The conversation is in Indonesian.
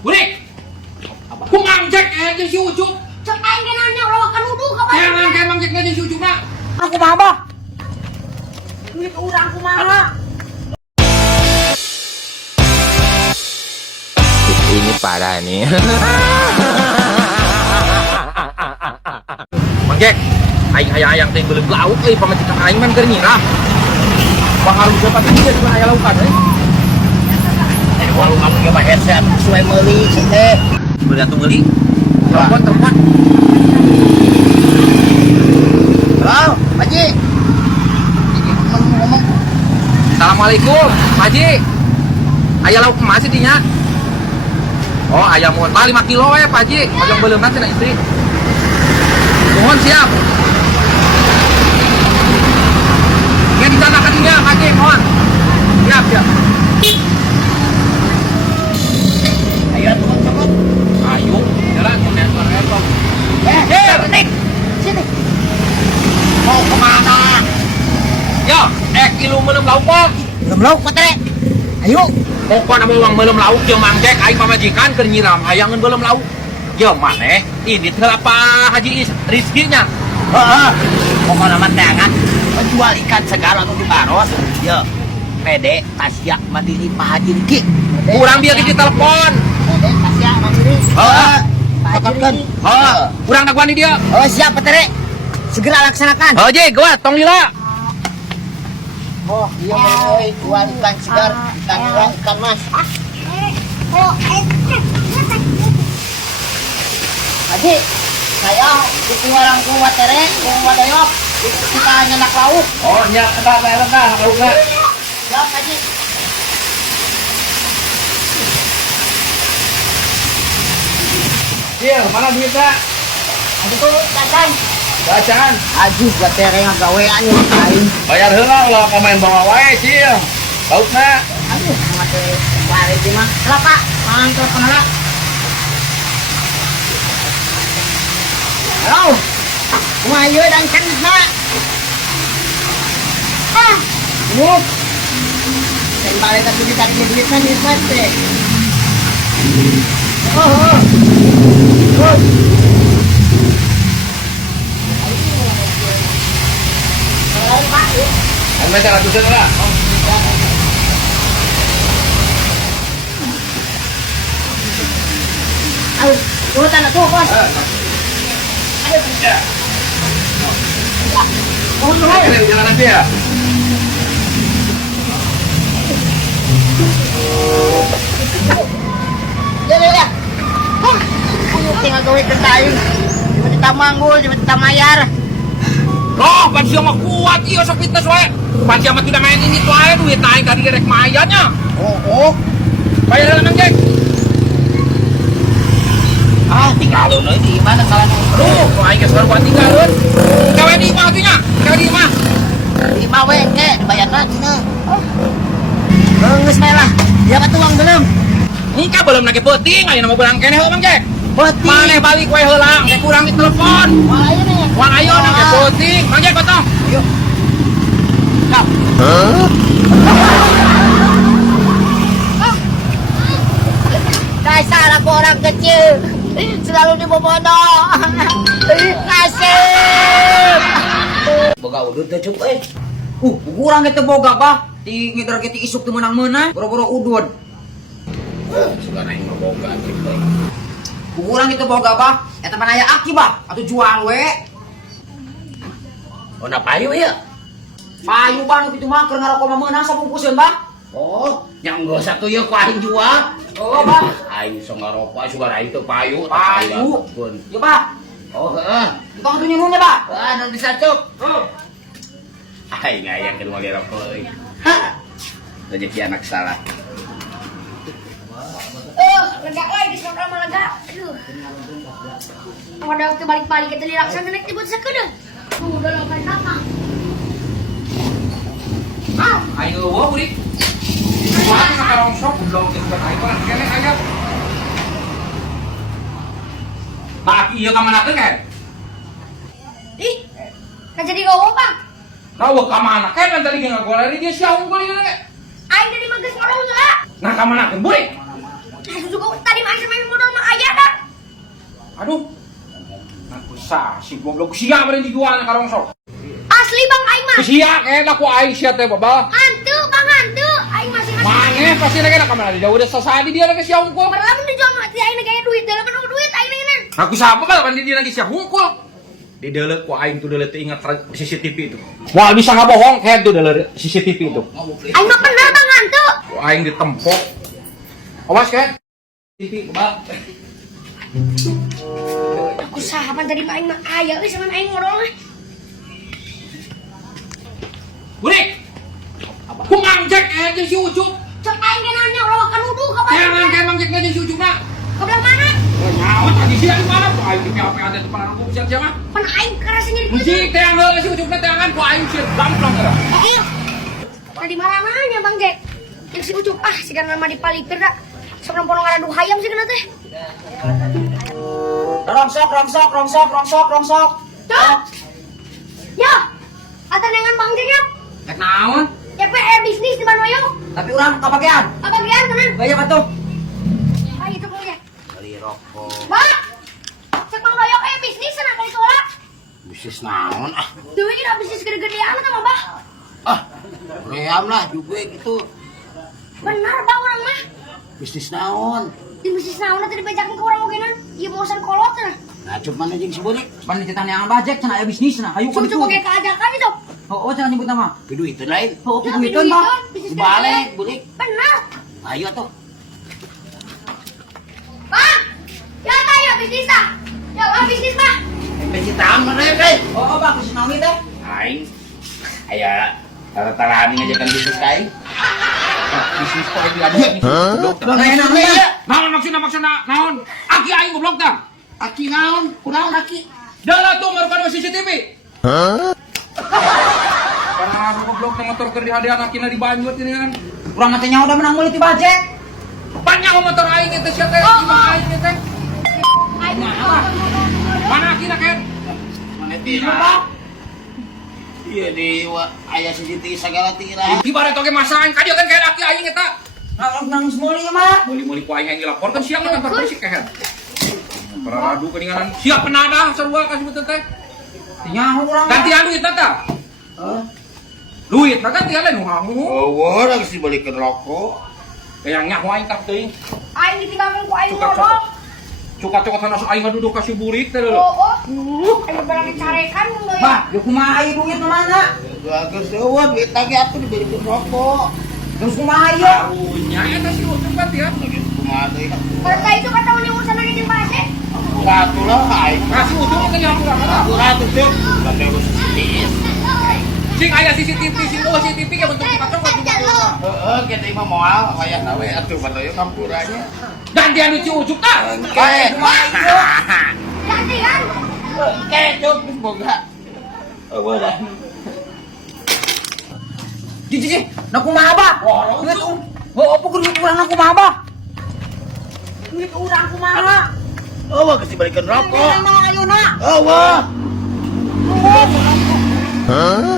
Burik! Kumang cek aja si Ucup. Cek aing ge nanya ulah kan uduh ka Emang emang cek aja si Ucup nak. Aku mah bah. Duit urang kumaha? Ini parah nih. Mang Jack, aing hayang teh belum lauk euy pamajikan aing mah keur nyirah. Baharu dapat dia dengan aya laukan euy. Walau kamu coba headset sesuai meuli sih teh. Beli atuh meuli. Telepon. Halo, Pak Haji. Ini ngomong. Assalamualaikum, Pak Haji. Aya lauk emas sih dinya. Oh, ayam mohon 5 kilo ya Pak Haji. Ojong belum nanti na istri. Mohon siap. Ya ditanakan dia Pak Haji, mohon. Siap. Ayo turun. Ayo, jalan kemudian suara Penting. Sini. Mau kemana? Yo, ilu meuleuh lauk kok. Belum lauk, Pak Tere. Ayo. Pokoknya mau meuleuh lauk jeung Mang Jack aing pamajikan keur nyiram hayangeun meuleuh lauk. Yo maneh, ini teh apa Haji Rizkinya? Heeh. Pokoknya mah teh kan menjual ikan segar anu dibaros. Yo. Pede Tasya Mandiri Pak Haji Riki. Kurang biar di telepon. Pede Tasya Mandiri. Heeh. Pakatkeun. Heeh. Kurang daguan di dia. Oh, siap, Pak Tere. Segera laksanakan. Haji, gua tong lila. Oh, iya boy, jual ikan segar, ikan nila, ikan mas. Haji, saya bikin orang tua Tere, tua Doyok, kita nyenak lauk. Oh, nya entar lauknya. Siap, Haji. Sil, mana duitnya? Haji tuh, cacan. Bacaan. Haji, buat Tere yang gawean yang lain. Bayar heula ulah pemain bawa wae, Sil. Laukna. Aduh, masih lari di mah. Lah, Pak, mantap kenala. Halo, kumaha dan cenah. Ini kembali ke duit-duitan di mate. Oh. Anu cara tujuan lah. Ayo, urutan atuh, Bos. Ayo. Ya. Mohon Ini jalan nanti ya. Ya. Tinggal gawe kentain. Cuma ditamanggul, cuma ditamayar. Loh, pan siya mah kuat iya sok fitness wae. Pan siya mah tidak main ini tuh aja duit naik kan direk mayanya. Oh. Bayar Mang Jack. Tinggalin ini gimana salah Aduh, kok aing geus baru buat tinggalin. Gawe di imah atunya. Gawe di imah. Lima weke, bayarna cina. Geus bae lah. Dia mah tuang belum. Nika belum nage peuting, ayeuna mah berang keneh Mang Jack. Peti. Maneh balik wae heula, ge kurang di telepon. Wah, ayo nih. Wang ayo nage peuting, Mang Jack potong. Ayo. Kap. Dasar aku orang kecil. Selalu dibobodoh. Nasib. Boga udud teh cuk kurang kita boga bah di ngidar kita isuk teu meunang-meunang boro-boro udud Sudah naik mah boga cik. kurang kita boga bah eta mah aya aki bah atuh jual we Oh, na payu ya? payu bah nu kitu mah keur ngarokok mah meunang sabungkuseun bah Oh, yang gak satu ya ku aing jual. oh bah Aing sok ngarokok, sugar aing teu payu. payu ya bah Oh, heeh. tong atuh nyumun ya bah Anu disacuk. oh Aing aya keur mage rokok euy. Rezeki anak salah. Lega lagi di sana mah lega. Aduh. Ada kebalik-balik kita dilaksanakan naik dibuat sekedar. Tuh, udah lakukan apa? Ayo eueuh Burik. Wah, nakarongsok goblok itu kan aing orang keneh aya. Maki ieu ka mana teh kan? Ih, nggak jadi ngomong bang. Kau ka mana kan tadi ngagoleri dia sia unggul ieu. Aing dari magas ngomong lah. Nah, kamana kan burik. Nah, juga tadi masih main modal mah ayah dah. Aduh. Aku sah si goblok sia beureun dijual ka rongsok. Asli Bang aing mah. Sia kayak laku aing sia teh baba. Hantu Bang hantu. Aing masih Mane pasti lagi nak kamana dia udah sasadi dia lagi sia hungkul. Padahal mun dijual mah ti aing gaya duit, dalam nu duit aing ngeunaan. Aku siapa bal pan dia lagi sia hungkul. Di deuleu ku aing tuh deuleu teh ingat CCTV itu. Wah bisa ngabohong kayak tuh deuleu CCTV itu. Aing mah bener Bang hantu. Ku aing ditempok. Awas kayak TV baba. Aku sahabat tadi mah aing mah aya euy sama aing modal mah. Burik. Ku mangjek aja si Ucup. Cek aing ge nanya rawa kan nuduh ka Kayak bae. kayak mangjek aja si Ucup na. Ka belah mana? Nyawa tadi sih di mana? Ku aing di apa ada depan aku siap mah. Pan aing kerasa nyeri kulit. Muji teh angel si Ucup teh angan ku aing sih gamplang gara. Ayo. Tadi marah nanya Bang Jack. Yang si Ucup si kan nama dipalipir dah. Sok nampono ngaraduh hayam sih kana teh. Rongsok. Cok. Ya. Atan dengan Bang Jack ya. Cek naon? Ya PR bisnis di mana yo? Tapi urang kapakean. Kebagian tenan. Bayar atuh. Ayo itu punya. Beli rokok. Bang. Cek Bang Doyok bisnis sana kali soalnya. Bisnis naon ah. Deui kira bisnis gede-gedean eta mah, Bah. Ah, ream lah juga gitu. Benar Bang orang mah. Bisnis naon. Di bisnis naon tadi dibejakeun ke urang ogenan. Ieu bosan kolot cenah. Nah, cuman aja si Burik. Pan dicetan yang bajek cenah aya bisnis cenah. Hayu Sucu pakai keajakan itu. Oh, cenah nyebut nama. Duit itu lain. Oh, Ya, duitan, Bang. bisnis Dibalik, gede-gedean. Burik. Benar. Ayo tuh. Bang. Ya ya bisnis ah. Ya bisnis Bang. Pencitraan mana ya, Oh, bagus naon teh. Aing. Aya tara-taraan ngajakan bisnis kain. Bisnis kok di ada ini. Naon maksudna naon? Aki aing goblok tah. Aki naon? Kunaon aki? Dah lah tuh merupakan CCTV. Karena goblok na motor keur dihadean akina di Banjur ini kan. Urang mah teh nyawa udah menang meuli ti bajek. Banyak motor aing teh sia teh, gimana aing teh? Aing Mana akina kan? Mana tira? Iya di aya CCTV segala tira. Ibarat oge masa aing kadieu kan kayak aki aing eta. Nang meuli mah. Muli-muli ku aing dilaporkan siang ke kantor polisi kayak. Para radu keninganan siap penadah sarua kasih betul teh. Nyawa urang. Gantian duit tata. Duit, gantian lain nu. Oh, lagi sih balikin rokok. Kayak nyaho aing kap teuing. aing ditinggalkeun ku aing Cukup, modal. Cuka-cuka sana aing duduk kasih burik teh lho. Oh. Aing berani carekan Bang Doyok. Bah, ya kumaha ieu duit na mana? Bagus eueuh duit lagi atuh dibalikin rokok. Terus kumaha ieu? Tahunya eta sih cepat ya. Lagi kumaha deui. Pada itu kata urusan lagi jeung Base. Ratu lah aing. Kasih ujung ke nyamuk lah. Ratu tuh. Kan urus CCTV. Sing aya CCTV, sing CCTV ke bentuk cuka-cuka juga. Heeh, kita mah moal wayah nawe atuh batoyo kampurannya. Gantian lucu ujuk tah. Kae. Ganti kan? Kecuk boga. Eueuh dah. Ji, na kumaha ba? Duit apa kudu urang na kumaha ba? Duit urang kumaha? Eueuh geus dibalikin rokok. Ini mah ayeuna. Eueuh. Hah?